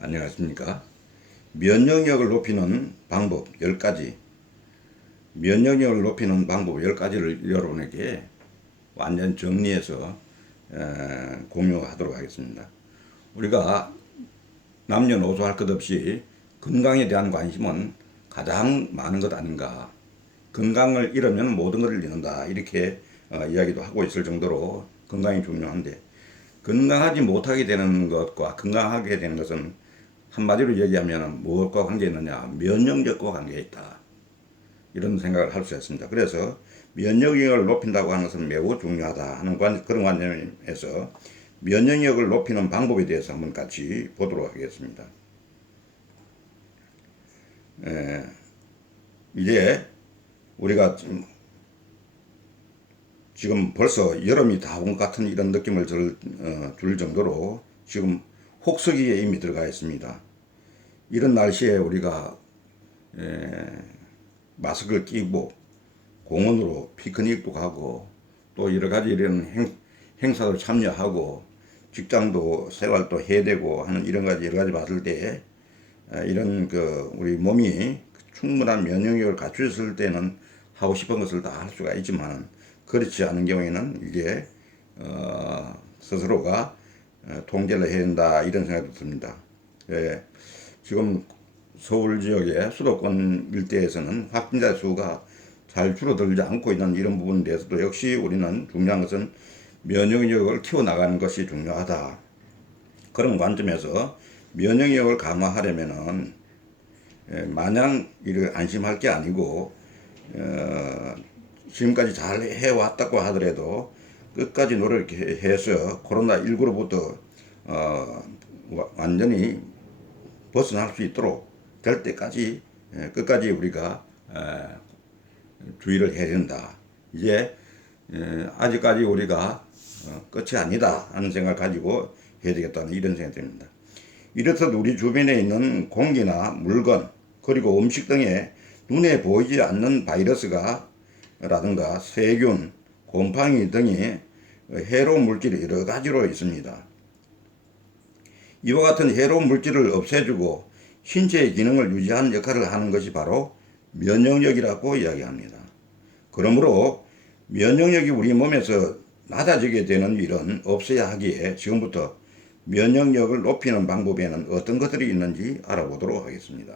안녕하십니까. 면역력을 높이는 방법 10가지, 면역력을 높이는 방법 10가지를 여러분에게 완전 정리해서 공유하도록 하겠습니다. 우리가 남녀노소 할 것 없이 건강에 대한 관심은 가장 많은 것 아닌가. 건강을 잃으면 모든 것을 잃는다, 이렇게 이야기도 하고 있을 정도로 건강이 중요한데, 건강하지 못하게 되는 것과 건강하게 되는 것은 한마디로 얘기하면 무엇과 관계 있느냐? 면역력과 관계가 있다, 이런 생각을 할 수 있습니다. 그래서 면역력을 높인다고 하는 것은 매우 중요하다 하는 그런 관점에서 면역력을 높이는 방법에 대해서 한번 같이 보도록 하겠습니다. 이제 우리가 지금 벌써 여름이 다 온 것 같은 이런 느낌을 줄 정도로 지금 혹서기에 이미 들어가 있습니다. 이런 날씨에 우리가 마스크를 끼고 공원으로 피크닉도 가고 또 여러 가지 이런 행사도 참여하고 직장도 생활도 해야 되고 하는 이런 여러 가지 봤을 때, 이런 우리 몸이 충분한 면역력을 갖추었을 때는 하고 싶은 것을 다 할 수가 있지만, 그렇지 않은 경우에는 이게 스스로가 통제를 해야 된다, 이런 생각도 듭니다. 지금 서울 지역의 수도권 일대에서는 확진자 수가 잘 줄어들지 않고 있는 이런 부분에 대해서도 역시 우리는 중요한 것은 면역력을 키워나가는 것이 중요하다. 그런 관점에서 면역력을 강화하려면은 마냥 이렇게 안심할 게 아니고, 지금까지 잘 해왔다고 하더라도 끝까지 노력해서 코로나19로부터 완전히 벗어날 수 있도록 될 때까지 끝까지 우리가 주의를 해야 된다. 이제 아직까지 우리가 끝이 아니다 하는 생각을 가지고 해야 되겠다는 이런 생각이 듭니다. 이렇듯 우리 주변에 있는 공기나 물건 그리고 음식 등에 눈에 보이지 않는 바이러스가 라든가 세균, 곰팡이 등의 해로운 물질이 여러 가지로 있습니다. 이와 같은 해로운 물질을 없애주고 신체의 기능을 유지하는 역할을 하는 것이 바로 면역력이라고 이야기합니다. 그러므로 면역력이 우리 몸에서 낮아지게 되는 일은 없어야 하기에 지금부터 면역력을 높이는 방법에는 어떤 것들이 있는지 알아보도록 하겠습니다.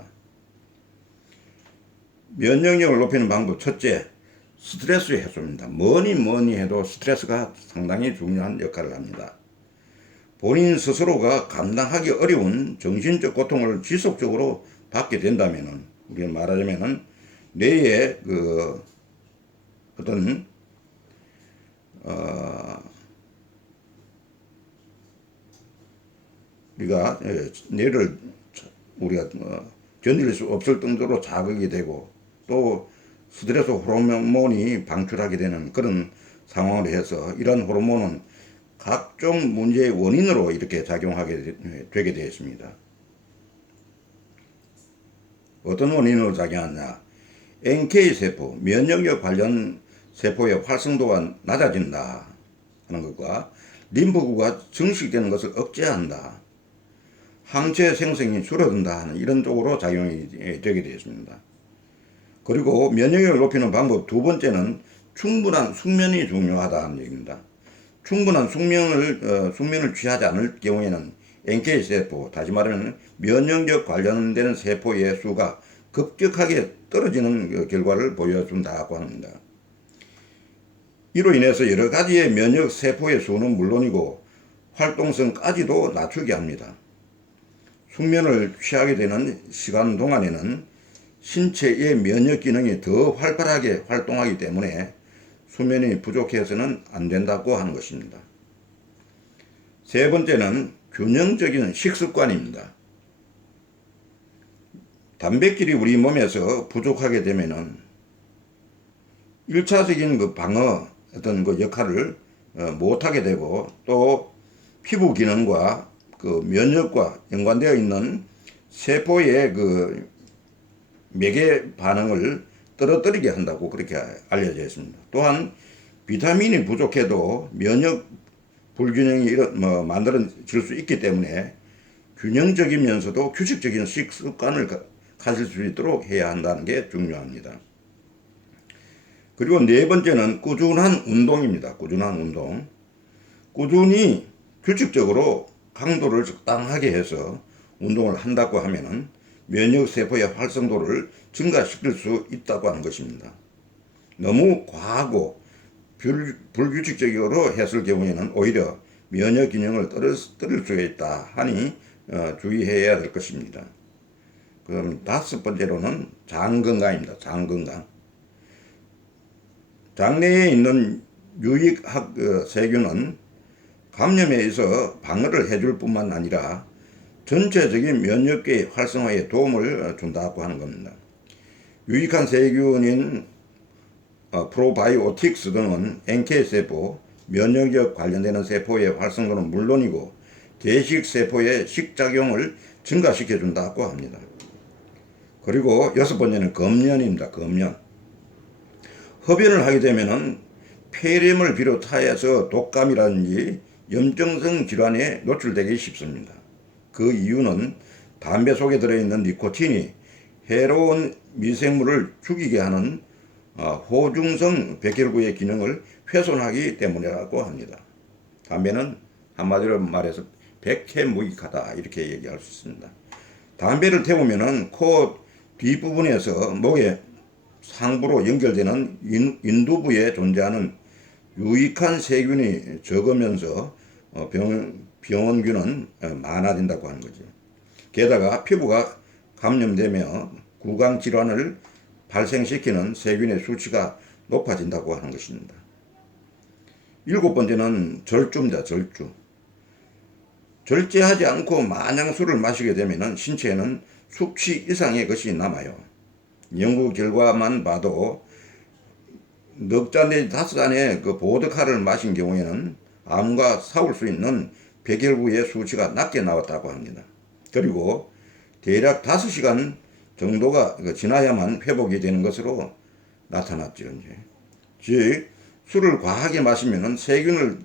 면역력을 높이는 방법 첫째, 스트레스 해소입니다. 뭐니 해도 스트레스가 상당히 중요한 역할을 합니다. 본인 스스로가 감당하기 어려운 정신적 고통을 지속적으로 받게 된다면은, 우리가 말하자면은 뇌의 어떤 우리가 뇌를 우리가 견딜 수 없을 정도로 자극이 되고, 또 스트레스 호르몬이 방출하게 되는 그런 상황으로 해서 이런 호르몬은 각종 문제의 원인으로 이렇게 작용하게 되게 되어 있습니다. 어떤 원인으로 작용하냐? NK세포, 면역력 관련 세포의 활성도가 낮아진다 하는 것과 림프구가 증식되는 것을 억제한다, 항체 생성이 줄어든다 하는 이런 쪽으로 작용이 되게 되어 있습니다. 그리고 면역력을 높이는 방법 두 번째는 충분한 숙면이 중요하다는 얘기입니다. 충분한 숙면을 취하지 않을 경우에는 NK세포, 다시 말하면 면역력 관련된 세포의 수가 급격하게 떨어지는 결과를 보여준다고 합니다. 이로 인해서 여러 가지의 면역 세포의 수는 물론이고 활동성까지도 낮추게 합니다. 숙면을 취하게 되는 시간 동안에는 신체의 면역 기능이 더 활발하게 활동하기 때문에 수면이 부족해서는 안 된다고 하는 것입니다. 세 번째는 균형적인 식습관입니다. 단백질이 우리 몸에서 부족하게 되면은 1차적인 방어 어떤 역할을 못하게 되고, 또 피부 기능과 면역과 연관되어 있는 세포의 매개 반응을 떨어뜨리게 한다고 그렇게 알려져 있습니다. 또한 비타민이 부족해도 면역 불균형이 만들어질 수 있기 때문에 균형적이면서도 규칙적인 식습관을 가질 수 있도록 해야 한다는 게 중요합니다. 그리고 네 번째는 꾸준한 운동입니다. 꾸준한 운동. 꾸준히 규칙적으로 강도를 적당하게 해서 운동을 한다고 하면은 면역세포의 활성도를 증가시킬 수 있다고 하는 것입니다. 너무 과하고 불규칙적으로 했을 경우에는 오히려 면역 기능을 떨을 수 있다 하니 주의해야 될 것입니다. 그럼 다섯 번째로는 장 건강입니다. 장 건강. 장내에 있는 유익학 세균은 감염에 의해서 방어를 해줄 뿐만 아니라 전체적인 면역계 활성화에 도움을 준다고 하는 겁니다. 유익한 세균인 프로바이오틱스 등은 NK세포, 면역력 관련되는 세포의 활성도는 물론이고 대식세포의 식작용을 증가시켜 준다고 합니다. 그리고 여섯 번째는 검연입니다. 검연. 흡연을 하게 되면은 폐렴을 비롯하여서 독감이라든지 염증성 질환에 노출되기 쉽습니다. 그 이유는 담배 속에 들어있는 니코틴이 해로운 미생물을 죽이게 하는 호중성 백혈구의 기능을 훼손하기 때문이라고 합니다. 담배는 한마디로 말해서 백해무익하다 이렇게 얘기할 수 있습니다. 담배를 태우면은 코 뒷부분에서 목의 상부로 연결되는 인두부에 존재하는 유익한 세균이 적으면서 병원균은 많아진다고 하는 거죠. 게다가 피부가 감염되며 구강질환을 발생시키는 세균의 수치가 높아진다고 하는 것입니다. 일곱 번째는 절주입니다. 절주. 절제하지 않고 마냥 술을 마시게 되면 신체에는 숙취 이상의 것이 남아요. 연구 결과만 봐도 넉 잔 내지 5잔의 그 보드카를 마신 경우에는 암과 싸울 수 있는 백혈구의 수치가 낮게 나왔다고 합니다. 그리고 대략 5시간 정도가 지나야만 회복이 되는 것으로 나타났죠. 즉 술을 과하게 마시면 세균을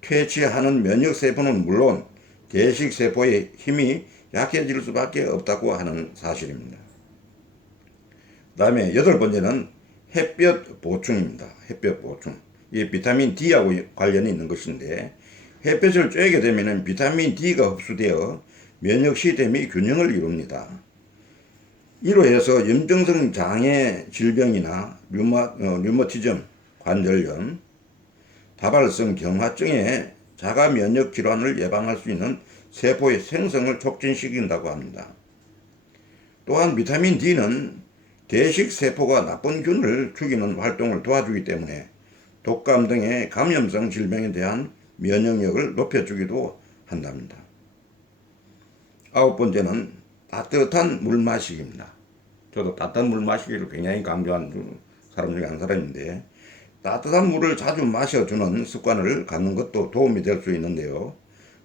퇴치하는 면역세포는 물론 대식세포의 힘이 약해질 수밖에 없다고 하는 사실입니다. 그 다음에 여덟 번째는 햇볕 보충입니다. 햇볕 보충. 이 비타민 D하고 관련이 있는 것인데 햇볕을 쬐게 되면 비타민 D가 흡수되어 면역 시스템이 균형을 이룹니다. 이로 해서 염증성 장애 질병이나 류마티즘, 관절염, 다발성 경화증의 자가 면역 질환을 예방할 수 있는 세포의 생성을 촉진시킨다고 합니다. 또한 비타민 D는 대식 세포가 나쁜 균을 죽이는 활동을 도와주기 때문에 독감 등의 감염성 질병에 대한 면역력을 높여주기도 한답니다. 아홉 번째는 따뜻한 물 마시기입니다. 저도 따뜻한 물 마시기를 굉장히 강조하는 사람 중에 한 사람인데 따뜻한 물을 자주 마셔주는 습관을 갖는 것도 도움이 될 수 있는데요.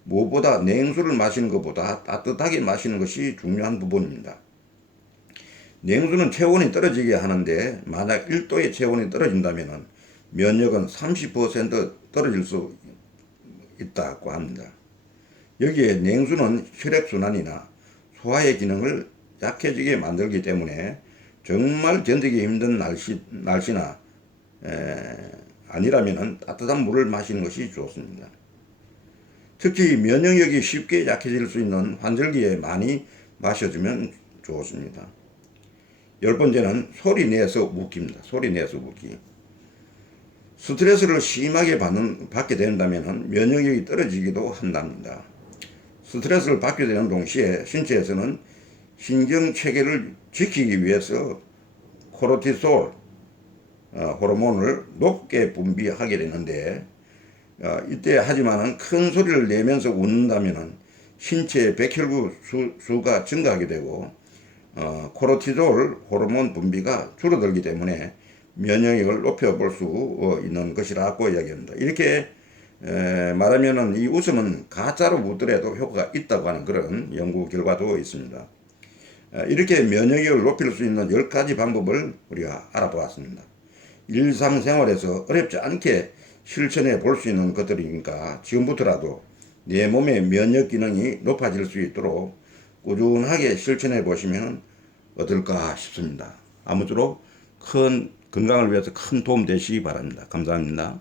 무엇보다 냉수를 마시는 것보다 따뜻하게 마시는 것이 중요한 부분입니다. 냉수는 체온이 떨어지게 하는데 만약 1도의 체온이 떨어진다면 면역은 30% 떨어질 수 있다고 합니다. 여기에 냉수는 혈액순환이나 소화의 기능을 약해지게 만들기 때문에 정말 견디기 힘든 날씨나 아니라면 따뜻한 물을 마시는 것이 좋습니다. 특히 면역력이 쉽게 약해질 수 있는 환절기에 많이 마셔주면 좋습니다. 열 번째는 소리 내서 웃기입니다. 소리 내서 웃기. 스트레스를 심하게 받게 된다면 면역력이 떨어지기도 한답니다. 스트레스를 받게 되는 동시에 신체에서는 신경체계를 지키기 위해서 코르티솔 호르몬을 높게 분비하게 되는데 이때 하지만은 큰 소리를 내면서 웃는다면 신체의 백혈구 수가 증가하게 되고 코르티솔 호르몬 분비가 줄어들기 때문에 면역력을 높여볼 수 있는 것이라고 이야기합니다. 이렇게 말하면은 이 웃음은 가짜로 웃더라도 효과가 있다고 하는 그런 연구 결과도 있습니다. 이렇게 면역력을 높일 수 있는 10가지 방법을 우리가 알아보았습니다. 일상생활에서 어렵지 않게 실천해 볼 수 있는 것들이니까 지금부터라도 내 몸의 면역 기능이 높아질 수 있도록 꾸준하게 실천해 보시면 어떨까 싶습니다. 아무쪼록 큰 건강을 위해서 큰 도움 되시기 바랍니다. 감사합니다.